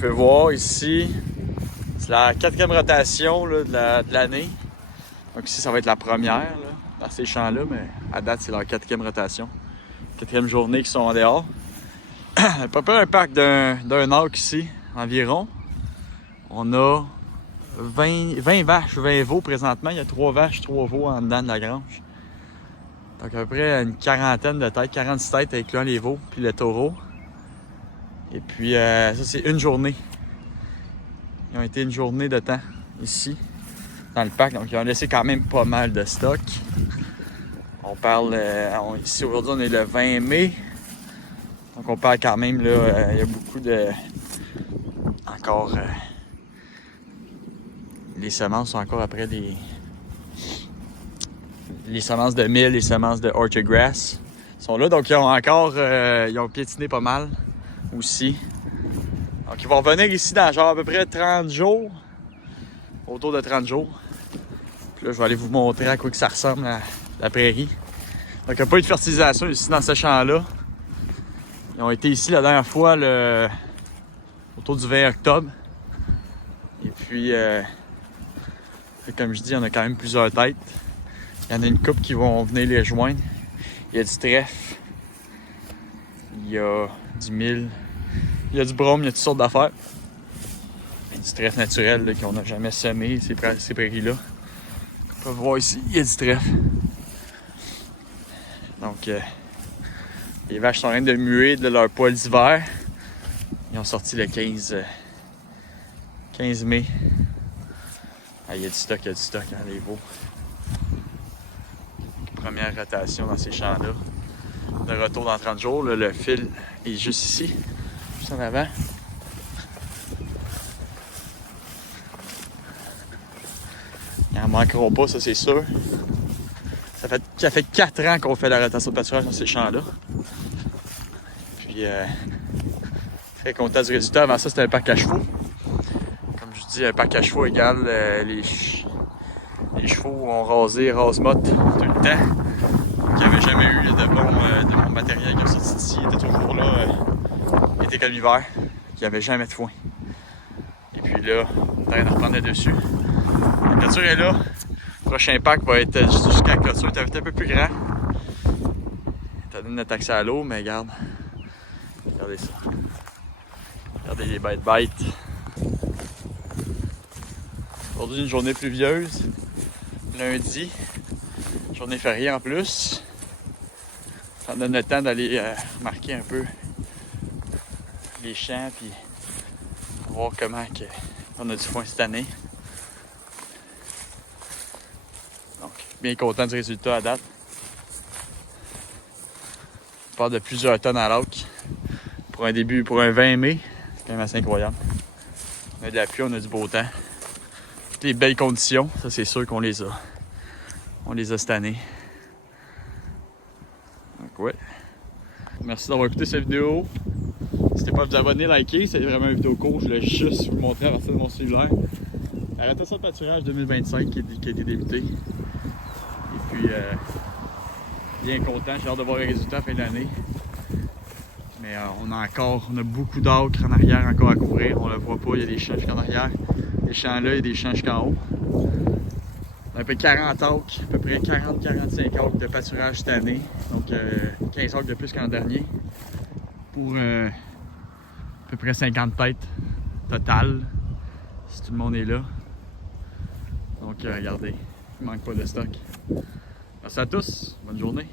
pouvez voir ici, c'est la 4e rotation là, de l'année. Donc ici, ça va être la première là, dans ces champs-là, mais à date, c'est leur 4e rotation. 4e journée qu'ils sont en dehors. À peu près un parc d'un acre ici, environ. On a 20 vaches, 20 veaux présentement. Il y a 3 vaches, 3 veaux en dedans de la grange. Donc à peu près une quarantaine de têtes, 46 têtes incluant les veaux puis le taureau. Et puis ça c'est une journée. Ils ont été une journée de temps ici, dans le parc. Donc ils ont laissé quand même pas mal de stock. On parle, ici aujourd'hui on est le 20 mai. Donc on parle quand même, là, il y a beaucoup de... Encore... les semences sont encore après les semences de mil, les semences de orchard grass sont là. Donc ils ont encore, ils ont piétiné pas mal aussi. Donc ils vont revenir ici dans genre à peu près 30 jours. Autour de 30 jours. Puis là je vais aller vous montrer à quoi que ça ressemble la prairie. Donc il n'y a pas eu de fertilisation ici dans ce champ-là. Ils ont été ici la dernière fois autour du 20 octobre. Et puis comme je dis, il y en a quand même plusieurs têtes. Il y en a une couple qui vont venir les rejoindre. Il y a du trèfle. Il y a du mil. Il y a du brome, il y a toutes sortes d'affaires. Il y a du trèfle naturel qu'on n'a jamais semé, ces prairies-là. On peut voir ici, il y a du trèfle. Donc, les vaches sont en train de muer de leur poil d'hiver. Ils ont sorti le 15 mai. Ah, il y a du stock, hein, les veaux. Première rotation dans ces champs-là. De retour dans 30 jours, là, le fil est juste ici, juste en avant. Ils n'en manqueront pas, ça c'est sûr. Ça fait 4 ans qu'on fait la rotation de pâturage dans ces champs-là. Puis, très content du résultat. Avant ça, c'était un parc à chevaux. Comme je dis, un parc à chevaux égale les chevaux ont rase-motte tout le temps. Il n'y avait jamais eu de bon matériel qui a sorti d'ici. Il était toujours là, été comme l'hiver. Il n'y avait jamais de foin. Et puis là, on est en train de reprendre le dessus. La clôture est là. Le prochain parc va être jusqu'à la clôture. Ça va être un peu plus grand. Ça donne notre accès à l'eau, mais regarde. Regardez ça. Regardez les bêtes. Aujourd'hui, une journée pluvieuse. Lundi. Journée fériée en plus. Ça donne le temps d'aller marquer un peu les champs puis voir comment on a du foin cette année. Donc, bien content du résultat à date. On parle de plusieurs tonnes à l'acre. Pour un 20 mai, c'est quand même assez incroyable. On a de la pluie, on a du beau temps. Toutes les belles conditions, ça c'est sûr qu'on les a. On les a cette année. Donc ouais. Merci d'avoir écouté cette vidéo. N'hésitez pas à vous abonner, liker. C'est vraiment une vidéo courte. Je voulais juste vous montrer à partir de mon cellulaire. La rotation de pâturage 2025 qui a été débutée. Et puis, bien content. J'ai hâte de voir les résultats à la fin de l'année. Mais on a beaucoup d'acres en arrière encore à couvrir. On ne le voit pas. Il y a des champs jusqu'en arrière. Les champs là, il y a des champs jusqu'en haut. On a à peu près 40 acres, à peu près 40-45 acres de pâturage cette année. Donc 15 acres de plus qu'en dernier. Pour à peu près 50 têtes total, si tout le monde est là. Donc regardez, il ne manque pas de stock. Merci à tous, bonne journée.